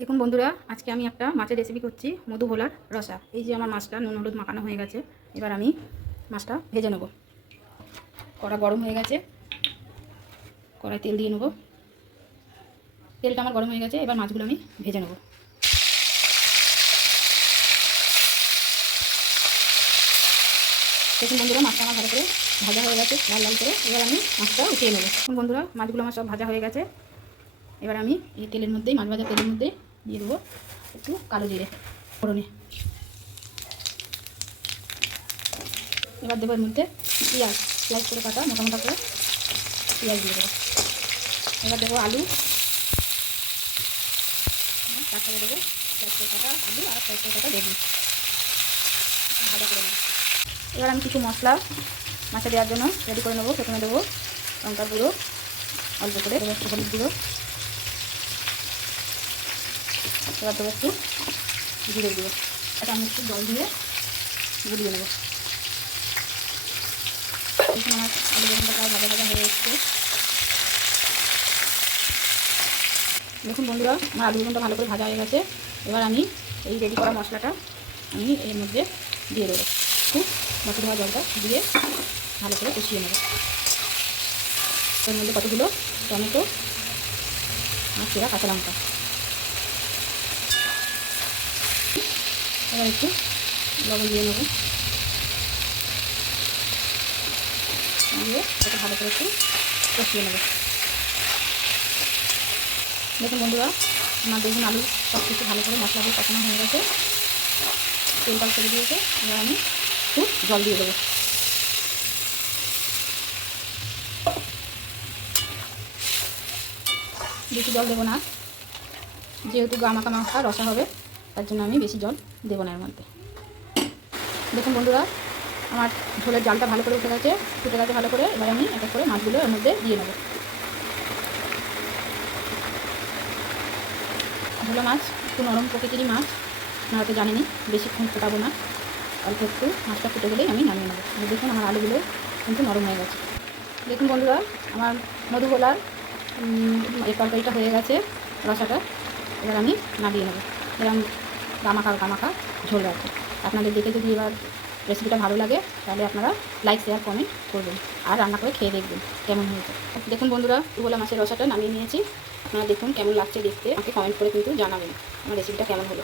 দেখুন বন্ধুরা, আজকে আমি একটা মাছের রেসিপি করছি, মধু ভোলার রসা। এই যে আমার মাছটা নুন হলুদ মাখানো হয়ে গেছে। এবার আমি মাছটা ভেজে নেব। কড়া গরম হয়ে গেছে, কড়াই তেল দিয়ে নেব। তেলটা আমার গরম হয়ে গেছে, এবার মাছগুলো আমি ভেজে নেব। দেখুন বন্ধুরা, মাছটা আমার ভালো করে ভাজা হয়ে গেছে, লাল লাল করে। এবার আমি মাছটা উঠিয়ে নেব। দেখুন বন্ধুরা, মাছগুলো আমার সব ভাজা হয়ে গেছে। এবার আমি এই তেলের মধ্যেই, মাছ ভাজা তেলের মধ্যে দিয়ে দেবো একটু কালো জিরে ফোড়নে। এবার দেবো এর মধ্যে পেঁয়াজ, স্লাইস করে কাটা মোটা মোটা করে পেঁয়াজ দিয়ে দেবো। এবার দেবো আলু, তার সাথে দেবো স্লাইস করে কাটা আলু আর স্লাইস করে কাটা বেগুন, ভাজা করে নেবো। এবার আমি কিছু মশলা মাছে দেওয়ার জন্য রেডি করে নেবো। প্রথমে দেবো লঙ্কার গুঁড়ো অল্প করে, দেবো একটু হলুদ গুঁড়ো, এবার দেবো একটু জিরে গুঁড়ো। এটা আমি একটু জল দিয়ে গুলিয়ে নেবো। দেখুন আমার আলু বেগুনটা প্রায় ভাজা ভাজা হয়ে এসছে। দেখুন বন্ধুরা, আমার আলু বেগুনটা ভালো করে ভাজা হয়ে গেছে। এবার আমি এই রেডি করা মশলাটা আমি এর মধ্যে দিয়ে দেবো। খুব বাকি দেওয়া জলটা দিয়ে ভালো করে কষিয়ে নেব। এর মধ্যে কতগুলো টমেটো আর সেরা কাঁচা লঙ্কা, এবার একটু লবণ দিয়ে নেব, দিয়ে ওটা ভালো করে একটু কষিয়ে নেব। দেখুন বন্ধুরা, আমার বেগুন আলু সব কিছু ভালো করে মশলা দিয়ে কষানো হয়ে গেছে, তেলটা ছেড়ে দিয়েছে। এবার আমি একটু জল দিয়ে দেবো। বেশি জল দেবো না, যেহেতু মাখা মাখা রসা হবে, তার জন্য আমি বেশি জল দেবো না এর মধ্যে। দেখুন বন্ধুরা, আমার ঝোলের জালটা ভালো করে উঠে গেছে, ফুটে গেছে ভালো করে। এবার আমি এক এক করে মাছগুলো এর মধ্যে দিয়ে নেবো। ঝোলা মাছ একটু নরম প্রকৃতিরই মাছ, আপনারা তো জানেনই, বেশিক্ষণ ফোটাবো না, অল্প একটু মাছটা ফুটে গেলেই আমি নামিয়ে নেবো। দেখুন আমার আলুগুলো কিন্তু নরম হয়ে গেছে। দেখুন বন্ধুরা, আমার মধু ভোলার এই তরকারিটা হয়ে গেছে, রসাটা। এবার আমি নামিয়ে নেবো। এরকম গামাখা ঝোল রাখবো। আপনাদের দেখে যদি এবার রেসিপিটা ভালো লাগে, তাহলে আপনারা লাইক শেয়ার কমেন্ট করবেন আর রান্না করে খেয়ে দেখবেন কেমন হয়েছে। দেখুন বন্ধুরা, ভোলা মাছের রসাটা নামিয়ে নিয়েছি। আপনারা দেখুন কেমন লাগছে দেখতে, আমাকে কমেন্ট করে কিন্তু জানাবেন আমার রেসিপিটা কেমন হলো।